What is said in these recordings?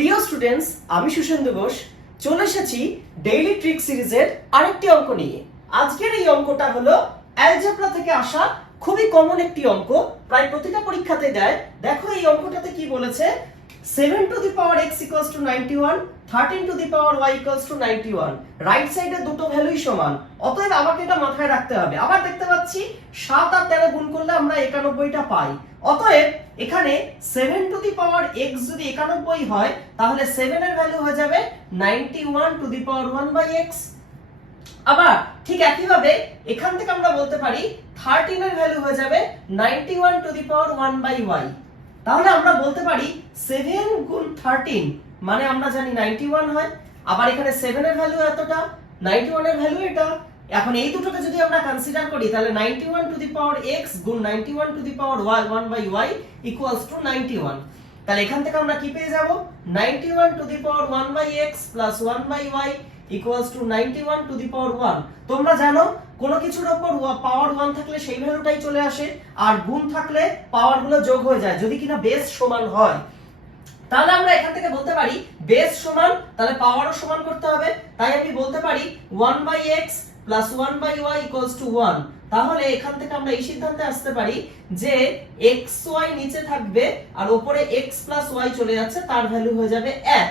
প্রিয় স্টুডেন্টস, আমি সুশেন্দু ঘোষ চলে এসেছি ডেইলি ট্রিক সিরিজের আরেকটি অঙ্ক নিয়ে। আজকের এই অঙ্কটা হলো অ্যালজেব্রা থেকে আসা খুবই কমন একটি অঙ্ক, প্রায় প্রতিটা পরীক্ষাতে দেয়। দেখো এই অঙ্কটাতে কি বলেছে, 7 to the power x equals to 91, 13 to the power y equals to 91। Right সাইডে দুটো ভ্যালুই সমান, অতএব আমাকে এটা মাথায় রাখতে হবে। আবার দেখতে পাচ্ছি 7 আর 13 গুণ করলে আমরা 91টা পাই। অতএব এখানে 7 to the power x যদি 91 হয়, তাহলে 7 এর ভ্যালু হয়ে যাবে 91 to the power 1 by x। আবার ঠিক একইভাবে এখান থেকে আমরা বলতে পারি 13 এর ভ্যালু হয়ে যাবে 91 to the power 1 by y। তাহলে আমরা বলতে পারি 7 গুণ 13 মানে আমরা জানি 91 হয়। আবার এখানে 7 এর ভ্যালু এতটা, 91 এর ভ্যালু এটা। এখন এই দুটোকে যদি আমরা কনসিডার করি, তাহলে 91 টু দি পাওয়ার x গুণ 91 to the power y 1 by y equals to 91। তাহলে এখান থেকে আমরা কি পেয়ে যাব, 91 to the power 1 by x plus 1 by y equals to 91 to the power 1। তোমরা জানো কোন কিছুর উপর পাওয়ার 1 থাকলে সেই ভ্যালুটাই চলে আসে, আর গুণ থাকলে পাওয়ার গুলো যোগ হয়ে যায় যদি কিনা বেস সমান হয়। তাহলে আমরা এখান থেকে বলতে পারি বেস সমান, তাহলে পাওয়ারও সমান করতে হবে। তাই আমি বলতে পারি 1 by x plus 1 by y equals to 1। তাহলে এখান থেকে আমরা এই সিদ্ধান্তে আসতে পারি যে xy নিচে থাকবে আর উপরে x প্লাস y চলে যাচ্ছে, তার ভ্যালু হয়ে যাবে 1।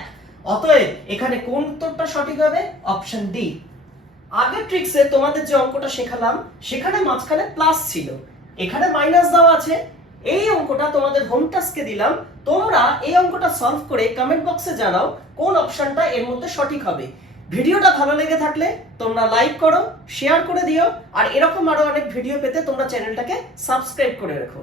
অতএব এখানে কোন উত্তরটা সঠিক হবে, অপশন ডি। আগের ট্রিক্সে তোমাদের যে অঙ্কটা শেখালাম সেখানে মাঝখানে প্লাস ছিল, এখানে মাইনাস দেওয়া আছে। এই অঙ্কটা তোমাদের হোম টাস্কে দিলাম, তোমরা এই অঙ্কটা সলভ করে কমেন্ট বক্সে জানাও কোন অপশনটা এর মধ্যে সঠিক হবে। ভিডিওটা ভালো লেগে থাকলে তোমরা লাইক করো, শেয়ার করে দিও, আর এরকম আরো অনেক ভিডিও পেতে তোমরা চ্যানেলটাকে সাবস্ক্রাইব করে রাখো।